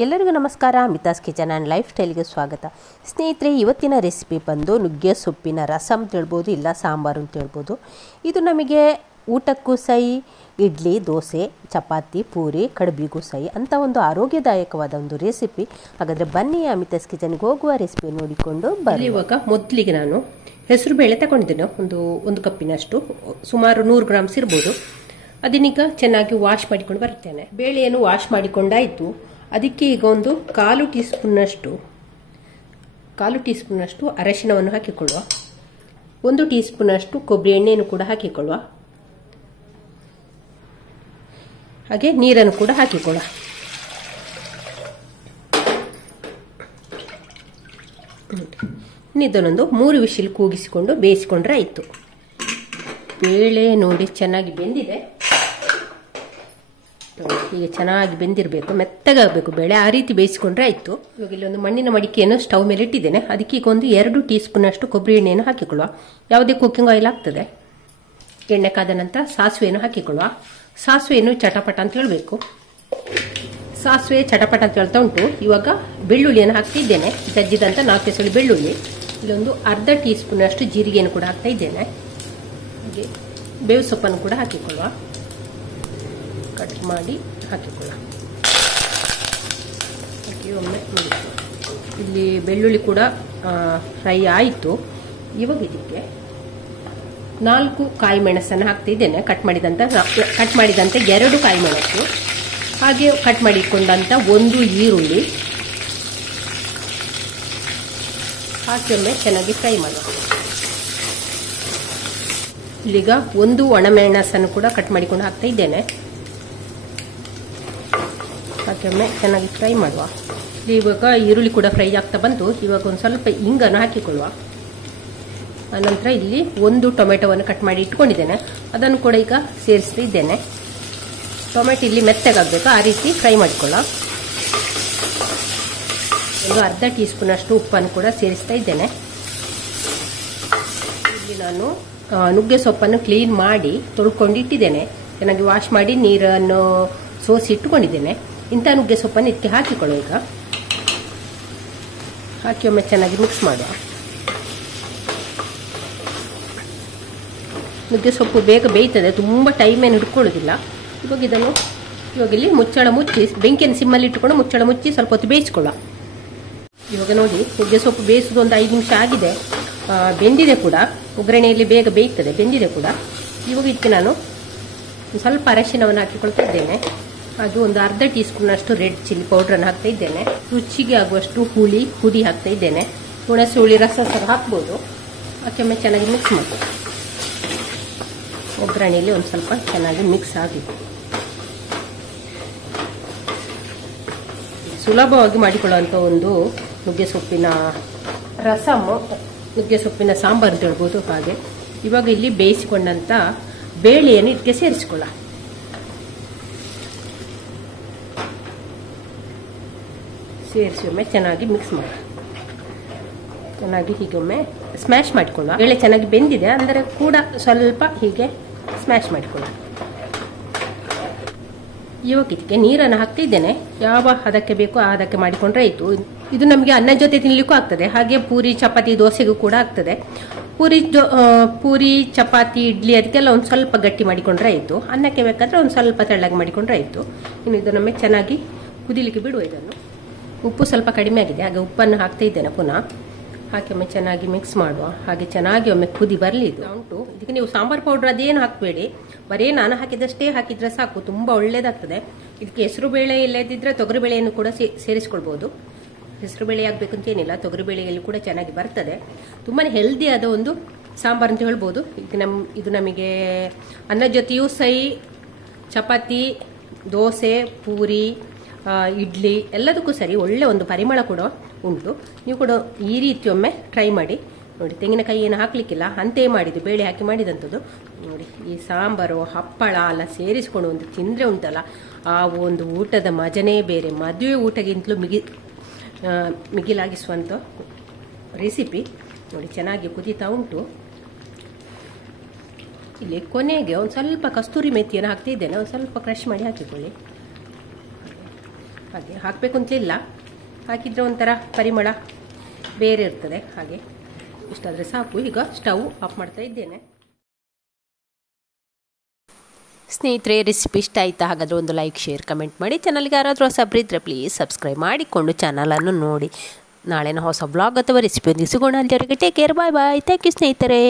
ಎಲ್ಲರಿಗೂ ನಮಸ್ಕಾರ. ಮಿತಾಸ್ kitchen and life ಸ್ಟೈಲ್ಗೆ ಸ್ವಾಗತ. ಸ್ನೇಹಿತರೆ, ಇವತ್ತಿನ ರೆಸಿಪಿ ಬಂದು ನುಗ್ಗೆ ಸೊಪ್ಪಿನ ರಸಂ ಅಂತ ಹೇಳ್ಬೋದು, ಇಲ್ಲ ಸಾಂಬಾರು ಅಂತ ಹೇಳ್ಬೋದು. ಇದು ನಮಗೆ ಊಟಕ್ಕೂ ಸೈ, ಇಡ್ಲಿ, ದೋಸೆ, ಚಪಾತಿ, ಪೂರಿ, ಕಡುಬಿಗೂ ಸೈ ಅಂತ ಒಂದು ಆರೋಗ್ಯದಾಯಕವಾದ ಒಂದು ರೆಸಿಪಿ. ಹಾಗಾದರೆ ಬನ್ನಿ ಮಿತಾಸ್ ಕಿಚನ್ಗೆ ಹೋಗುವ ರೆಸಿಪಿ ನೋಡಿಕೊಂಡು ಬನ್ನಿ. ಇವಾಗ ಮೊದಲಿಗೆ ನಾನು ಹೆಸರು ಬೇಳೆ ತಗೊಂಡಿದ್ದೇನೆ, ಒಂದು ಕಪ್ಪಿನಷ್ಟು, ಸುಮಾರು 100 ಗ್ರಾಮ್ಸ್ ಇರ್ಬೋದು. ಅದನ್ನೀಗ ಚೆನ್ನಾಗಿ ವಾಶ್ ಮಾಡಿಕೊಂಡು ಬರ್ತೇನೆ. ಬೇಳೆಯನ್ನು ವಾಶ್ ಮಾಡಿಕೊಂಡಾಯಿತು. ಅದಕ್ಕೆ ಈಗ ಒಂದು ಕಾಲು ಟೀ ಸ್ಪೂನ್ನಷ್ಟು ಅರಶಿನವನ್ನು ಹಾಕಿಕೊಳ್ಳುವ. 1 ಟೀ ಸ್ಪೂನಷ್ಟು ಕೊಬ್ಬರಿ ಎಣ್ಣೆಯನ್ನು ಕೂಡ ಹಾಕಿಕೊಳ್ಳುವ. ಹಾಗೆ ನೀರನ್ನು ಕೂಡ ಹಾಕಿಕೊಳ್ಳುವ. ಇದನ್ನೊಂದು 3 ವಿಶಿಲ್ ಕೂಗಿಸಿಕೊಂಡು ಬೇಯಿಸಿಕೊಂಡ್ರೆ ಆಯಿತು. ಬೇಳೆ ನೋಡಿ ಚೆನ್ನಾಗಿ ಬೆಂದಿದೆ. ಹೀಗೆ ಚೆನ್ನಾಗಿ ಬೆಂದಿರಬೇಕು, ಮೆತ್ತಗಾಗಬೇಕು ಬೇಳೆ, ಆ ರೀತಿ ಬೇಯಿಸಿಕೊಂಡ್ರೆ ಆಯಿತು. ಇವಾಗ ಇಲ್ಲೊಂದು ಮಣ್ಣಿನ ಮಡಿಕೆಯನ್ನು ಸ್ಟವ್ ಮೇಲೆ ಇಟ್ಟಿದ್ದೇನೆ. ಅದಕ್ಕೆ ಈಗ ಒಂದು 2 ಟೀ ಸ್ಪೂನಷ್ಟು ಕೊಬ್ಬರಿ ಎಣ್ಣೆಯನ್ನು ಹಾಕಿಕೊಳ್ಳುವ. ಯಾವುದೇ ಕುಕ್ಕಿಂಗ್ ಆಯಿಲ್ ಆಗ್ತದೆ. ಎಣ್ಣೆ ಕಾದ ನಂತರ ಸಾಸಿವೆಯನ್ನು ಹಾಕಿಕೊಳ್ಳುವ. ಸಾಸಿವೆಯನ್ನು ಚಟಪಟ ಅಂತ ಹೇಳಬೇಕು. ಸಾಸಿವೆ ಚಟಪಟ ಅಂತ ಹೇಳ್ತಾ ಉಂಟು. ಇವಾಗ ಬೆಳ್ಳುಳ್ಳಿಯನ್ನು ಹಾಕ್ತಿದ್ದೇನೆ, ಜಜ್ಜಿದಂತ 4 ಎಸಳು ಬೆಳ್ಳುಳ್ಳಿ. ಇಲ್ಲೊಂದು ಅರ್ಧ ಟೀ ಸ್ಪೂನಷ್ಟು ಜೀರಿಗೆಯನ್ನು ಕೂಡ ಹಾಕ್ತಾ ಇದ್ದೇನೆ. ಹಾಗೆ ಬೇವು ಸೊಪ್ಪನ್ನು ಕೂಡ ಹಾಕಿಕೊಳ್ಳುವ. ಕಟ್ ಮಾಡಿ ಹಾಕಿಕೊಳ್ಳ. ಒಮ್ಮೆ ಇಲ್ಲಿ ಬೆಳ್ಳುಳ್ಳಿ ಕೂಡ ಫ್ರೈ ಆಯಿತು. ಇವಾಗ ಇದಕ್ಕೆ 4 ಕಾಯಿ ಮೆಣಸನ್ನು ಹಾಕ್ತಾ ಇದ್ದೇನೆ. ಕಟ್ ಮಾಡಿದಂತೆ 2 ಕಾಯಿ ಮೆಣಸು, ಹಾಗೆ ಕಟ್ ಮಾಡಿಕೊಂಡಂತ 1 ಈರುಳ್ಳಿ ಹಾಕಿ ಒಮ್ಮೆ ಚೆನ್ನಾಗಿ ಫ್ರೈ ಮಾಡುವ. ಇಲ್ಲಿಗ 1 ಒಣಮೆಣಸನ್ನು ಕೂಡ ಕಟ್ ಮಾಡಿಕೊಂಡು ಹಾಕ್ತಾ ಇದ್ದೇನೆ. ಹಾಕಿ ಚೆನ್ನಾಗಿ ಫ್ರೈ ಮಾಡುವ. ಇವಾಗ ಈರುಳ್ಳಿ ಕೂಡ ಫ್ರೈ ಆಗ್ತಾ ಬಂತು. ಇವಾಗ ಒಂದು ಸ್ವಲ್ಪ ಇಂಗನ್ನು ಹಾಕಿಕೊಳ್ಳುವ. ಆನಂತರ ಇಲ್ಲಿ 1 ಟೊಮೆಟೊವನ್ನು ಕಟ್ ಮಾಡಿ ಇಟ್ಕೊಂಡಿದ್ದೇನೆ, ಅದನ್ನು ಕೂಡ ಈಗ ಸೇರಿಸ್ತಾ ಇದ್ದೇನೆ. ಟೊಮೆಟೊ ಇಲ್ಲಿ ಮೆತ್ತಗಾಗಬೇಕು, ಆ ರೀತಿ ಫ್ರೈ ಮಾಡಿಕೊಳ್ಳ. ಒಂದು ಅರ್ಧ ಟೀ ಸ್ಪೂನಷ್ಟು ಉಪ್ಪನ್ನು ಕೂಡ ಸೇರಿಸ್ತಾ ಇದ್ದೇನೆ. ಇಲ್ಲಿ ನಾನು ನುಗ್ಗೆ ಸೊಪ್ಪನ್ನು ಕ್ಲೀನ್ ಮಾಡಿ ತೊಳ್ಕೊಂಡು ಇಟ್ಟಿದ್ದೇನೆ. ಚೆನ್ನಾಗಿ ವಾಶ್ ಮಾಡಿ ನೀರನ್ನು ಸೋಸಿ ಇಟ್ಟುಕೊಂಡಿದ್ದೇನೆ. ಇಂಥ ನುಗ್ಗೆ ಸೊಪ್ಪನ್ನು ಇದಕ್ಕೆ ಹಾಕಿಕೊಳ್ಳುವ. ಈಗ ಹಾಕಿ ಒಮ್ಮೆ ಚೆನ್ನಾಗಿ ಮಿಕ್ಸ್ ಮಾಡುವ. ನುಗ್ಗೆ ಸೊಪ್ಪು ಬೇಗ ಬೇಯ್ತದೆ, ತುಂಬ ಟೈಮ್ ಏನು ಹಿಡ್ಕೊಳ್ಳೋದಿಲ್ಲ. ಇವಾಗ ಇಲ್ಲಿ ಮುಚ್ಚಳ ಮುಚ್ಚಿ, ಬೆಂಕಿಯನ್ನು ಸಿಮ್ಮಲ್ಲಿ ಇಟ್ಟುಕೊಂಡು ಮುಚ್ಚಳ ಮುಚ್ಚಿ ಸ್ವಲ್ಪ ಹೊತ್ತು ಬೇಯಿಸ್ಕೊಳ್ಳುವ. ಇವಾಗ ನೋಡಿ, ನುಗ್ಗೆ ಸೊಪ್ಪು ಬೇಯಿಸೋದು ಒಂದು 5 ನಿಮಿಷ ಆಗಿದೆ. ಬೆಂದಿದೆ ಕೂಡ, ಒಗ್ಗರಣೆಯಲ್ಲಿ ಬೇಗ ಬೇಯ್ತದೆ, ಬೆಂದಿದೆ ಕೂಡ. ಇವಾಗ ಇದಕ್ಕೆ ನಾನು ಸ್ವಲ್ಪ ಅರಶಿನವನ್ನು ಹಾಕಿಕೊಳ್ತಾ ಇದ್ದೇನೆ. ಹಾಗೆ ಒಂದು ಅರ್ಧ ಟೀ ಸ್ಪೂನಷ್ಟು ರೆಡ್ ಚಿಲ್ಲಿ ಪೌಡ್ರನ್ನು ಹಾಕ್ತಾ ಇದ್ದೇನೆ. ರುಚಿಗೆ ಆಗುವಷ್ಟು ಹುಡಿ ಹಾಕ್ತಾ ಇದ್ದೇನೆ. ಹುಣಸೆ ಹುಳಿ ರಸ ಸಹ ಹಾಕ್ಬೋದು. ಹಾಕಿ ಚೆನ್ನಾಗಿ ಮಿಕ್ಸ್ ಮಾಡಿ ಒಗ್ಗರಣೆಯಲ್ಲಿ ಒಂದು ಸ್ವಲ್ಪ ಚೆನ್ನಾಗಿ ಮಿಕ್ಸ್ ಆಗಿದೆ. ಸುಲಭವಾಗಿ ಮಾಡಿಕೊಳ್ಳುವಂಥ ಒಂದು ನುಗ್ಗೆ ಸೊಪ್ಪಿನ ರಸಮು, ನುಗ್ಗೆ ಸೊಪ್ಪಿನ ಸಾಂಬಾರು ಅಂತ ಹೇಳ್ಬೋದು. ಹಾಗೆ ಇವಾಗ ಇಲ್ಲಿ ಬೇಯಿಸಿಕೊಂಡಂಥ ಬೇಳೆಯನ್ನು ಇದಕ್ಕೆ ಸೇರಿಸಿಕೊಳ್ಳ. ಸೇರಿಸಿ ಒಮ್ಮೆ ಚೆನ್ನಾಗಿ ಮಿಕ್ಸ್ ಮಾಡಿ, ಚೆನ್ನಾಗಿ ಹೀಗೆ ಒಮ್ಮೆ ಸ್ಮ್ಯಾಶ್ ಮಾಡಿಕೊಳ್ಳುವ. ಬೇಳೆ ಚೆನ್ನಾಗಿ ಬೆಂದಿದೆ ಅಂದರೆ ಕೂಡ ಸ್ವಲ್ಪ ಹೀಗೆ ಸ್ಮ್ಯಾಶ್ ಮಾಡಿಕೊಳ್ಳ. ಇವಾಗ ಇದಕ್ಕೆ ನೀರನ್ನು ಹಾಕ್ತಿದ್ದೇನೆ. ಯಾವ ಹದಕ್ಕೆ ಬೇಕೋ ಆ ಹದಕ್ಕೆ ಮಾಡಿಕೊಂಡ್ರೆ ಆಯಿತು. ಇದು ನಮಗೆ ಅನ್ನ ಜೊತೆ ತಿನ್ಲಿಕ್ಕೂ ಆಗ್ತದೆ, ಹಾಗೆ ಪೂರಿ, ಚಪಾತಿ, ದೋಸೆಗೂ ಕೂಡ ಆಗ್ತದೆ. ಪೂರಿ, ಚಪಾತಿ, ಇಡ್ಲಿ ಅದಕ್ಕೆಲ್ಲ ಒಂದು ಸ್ವಲ್ಪ ಗಟ್ಟಿ ಮಾಡಿಕೊಂಡ್ರೆ ಆಯಿತು. ಅನ್ನಕ್ಕೆ ಬೇಕಾದ್ರೆ ಒಂದು ಸ್ವಲ್ಪ ತೆಳ್ಳಗೆ ಮಾಡಿಕೊಂಡ್ರೆ ಆಯಿತು. ಇನ್ನು ಇದನ್ನೊಮ್ಮೆ ಚೆನ್ನಾಗಿ ಕುದಿಲಿಕ್ಕೆ ಬಿಡುವ. ಇದನ್ನು ಉಪ್ಪು ಸ್ವಲ್ಪ ಕಡಿಮೆ ಆಗಿದೆ, ಹಾಗೆ ಉಪ್ಪನ್ನು ಹಾಕ್ತಾ ಇದ್ದೇನೆ ಪುನಃ. ಹಾಕಿ ಒಮ್ಮೆ ಚೆನ್ನಾಗಿ ಮಿಕ್ಸ್ ಮಾಡುವ. ಹಾಗೆ ಚೆನ್ನಾಗಿ ಒಮ್ಮೆ ಕುದಿ ಬರಲಿ. ಇದು ಉಂಟು. ಇದಕ್ಕೆ ನೀವು ಸಾಂಬಾರು ಪೌಡರ್ ಅದೇನು ಹಾಕಬೇಡಿ, ಬರೀ ನಾನು ಹಾಕಿದಷ್ಟೇ ಹಾಕಿದ್ರೆ ಸಾಕು, ತುಂಬ ಒಳ್ಳೇದಾಗ್ತದೆ. ಇದಕ್ಕೆ ಹೆಸರು ಬೇಳೆ ಇಲ್ಲದಿದ್ದರೆ ತೊಗರಿಬೇಳೆಯನ್ನು ಕೂಡ ಸೇರಿಸ್ಕೊಳ್ಬೋದು. ಹೆಸರು ಬೇಳೆ ಆಗಬೇಕು ಅಂತ ಏನಿಲ್ಲ, ತೊಗರಿಬೇಳೆಯಲ್ಲಿ ಕೂಡ ಚೆನ್ನಾಗಿ ಬರ್ತದೆ. ತುಂಬಾ ಹೆಲ್ದಿ ಆದ ಒಂದು ಸಾಂಬಾರು ಅಂತ ಹೇಳ್ಬೋದು. ಇದು ನಮಗೆ ಅನ್ನ ಜೊತೆಯೂ ಸೈ, ಚಪಾತಿ, ದೋಸೆ, ಪೂರಿ, ಇಡ್ಲಿ ಎಲ್ಲದಕ್ಕೂ ಸರಿ. ಒಳ್ಳೆ ಒಂದು ಪರಿಮಳ ಕೂಡ ಉಂಟು. ನೀವು ಕೂಡ ಈ ರೀತಿ ಒಮ್ಮೆ ಟ್ರೈ ಮಾಡಿ ನೋಡಿ. ತೆಂಗಿನಕಾಯಿ ಏನು ಹಾಕ್ಲಿಕ್ಕಿಲ್ಲ, ಅಂತೆ ಮಾಡಿದ್ದು, ಬೇಳೆ ಹಾಕಿ ಮಾಡಿದಂಥದ್ದು ನೋಡಿ. ಈ ಸಾಂಬಾರು, ಹಪ್ಪಳ ಎಲ್ಲ ಸೇರಿಸ್ಕೊಂಡು ಒಂದು ತಿಂದರೆ ಉಂಟಲ್ಲ, ಆ ಒಂದು ಊಟದ ಮಜನೇ ಬೇರೆ. ಮದುವೆ ಊಟಕ್ಕಿಂತಲೂ ಮಿಗಿಲಾಗಿಸುವಂಥ ರೆಸಿಪಿ ನೋಡಿ. ಚೆನ್ನಾಗಿ ಕುದೀತಾ ಉಂಟು. ಇಲ್ಲಿ ಕೊನೆಗೆ ಒಂದು ಸ್ವಲ್ಪ ಕಸ್ತೂರಿ ಮೆಥಿಯನ್ನು ಹಾಕ್ತಿದ್ದೇನೆ. ಒಂದು ಸ್ವಲ್ಪ ಕ್ರಶ್ ಮಾಡಿ ಹಾಕಿಕೊಳ್ಳಿ. ಹಾಗೆ ಹಾಕಬೇಕು ಅಂತಲಿಲ್ಲ, ಹಾಕಿದರೆ ಒಂಥರ ಪರಿಮಳ ಬೇರೆ ಇರ್ತದೆ. ಹಾಗೆ ಇಷ್ಟಾದರೆ ಸಾಕು. ಈಗ ಸ್ಟವ್ ಆಫ್ ಮಾಡ್ತಾ ಇದ್ದೇನೆ. ಸ್ನೇಹಿತರೆ, ರೆಸಿಪಿ ಇಷ್ಟ ಆಯಿತಾ? ಹಾಗಾದರೆ ಒಂದು ಲೈಕ್, ಶೇರ್, ಕಮೆಂಟ್ ಮಾಡಿ. ಚಾನಲ್ಗೆ ಯಾರಾದರೂ ಹೊಸಬ್ರಿದ್ದರೆ ಪ್ಲೀಸ್ ಸಬ್ಸ್ಕ್ರೈಬ್ ಮಾಡಿಕೊಂಡು ಚಾನಲನ್ನು ನೋಡಿ. ನಾಳೆನ ಹೊಸ ಬ್ಲಾಗ್ ಅಥವಾ ರೆಸಿಪಿಯೊಂದಿಗೆ ಸಿಗೋಣ. ಅಲ್ಲಿವರೆಗೆ take care, bye bye. Thank you ಸ್ನೇಹಿತರೆ.